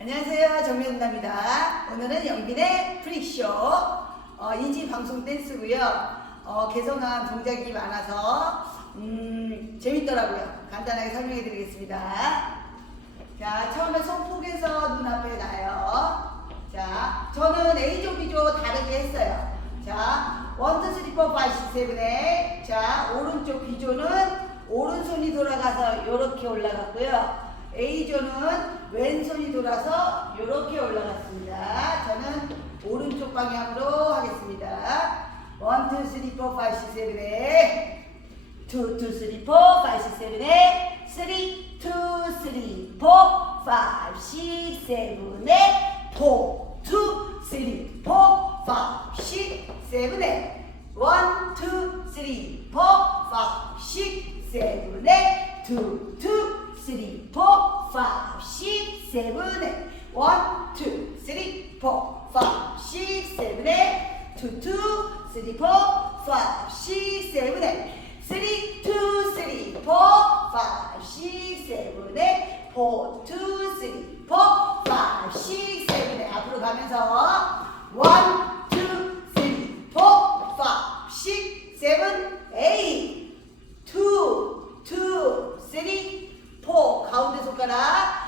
안녕하세요. 정면나입니다. 오늘은 영빈의 프릭쇼 어, 이지 방송 댄스고요. 어, 개성한 동작이 많아서 음, 재밌더라고요. 간단하게 설명해 드리겠습니다. 자, 처음에 손목에서 눈앞에 나요. 자, 저는 A조, B조 다르게 했어요. 자, 1, 2, 3, 4, 5, 6, 7, 8. 자, 오른쪽 B조는 오른손이 돌아가서 이렇게 올라갔고요. A조는 왼손이 돌아서 이렇게 올라갔습니다. 저는 오른쪽 방향으로 하겠습니다. 1, 2, 3, 4, 5, 6, 7, 8. 2, 2, 3, 4, 5, 6, 7, 8. 3, 2, 3, 4, 5, 6, 7, 8. 4, 2, 3, 4, 5, 6, 7, 8. 1, 2, 3, 4, 5, 6, 7, 8. 2, 2, 3, 4, 5, 6, 7, 8. 1, 2, 3, 4, 5, 6, 7, 8. 2, 2, 3, 4, 5, 6, 7, 8. 3, 2, 3, 4, 5, 6, 7, 8. 4, 2, 3, 4, 5, 6, 7, 8. 앞으로 가면서 1, 2, 3, 4, 5, 6, 7, 8. 2, 2, 3, 4. 가운데 손가락.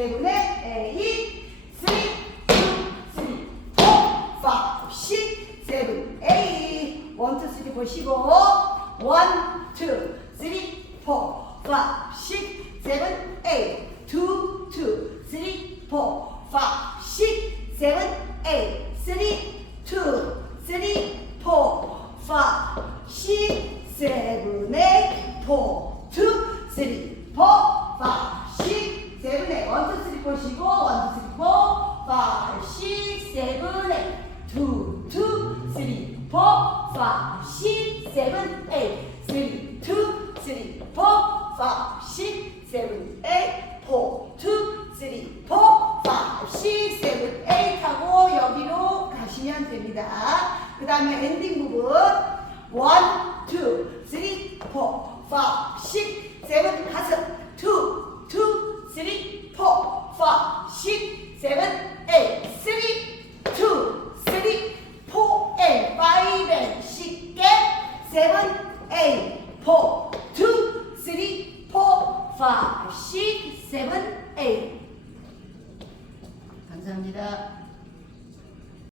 쉽게 7, 8, 8. 3, 2, 3, 4, 5, 6, 7, 8. 1, 2, 3 보시고 1, 2, 3, 4, 5, 6, 7, 8. 2, 2, 3, 4, 5, 6, 7, 8. 3, 2, 3, 4, 5, 6, 7, 8. 4, 2, 3, 4, 5, 6, 7, 8. 1, 2, 3 보시고 1, 2, 3, 4, 5, 6, 7, 8. 2, 2, 3, 4, 5, 6, 7, 8. 3, 2, 3, 4, 5, 6, 7, 8. 4, 2, 3, 4, 5, 6, 7, 8 하고 여기로 가시면 됩니다. 그 다음에 엔딩 부분 1, 2, 3, 4, 5, 6, 7 가슴 2, three, four, five, six, seven, eight, three, two, three, four, and five, and six, and seven, eight, four, two, three, four, five, six, seven, eight. 감사합니다.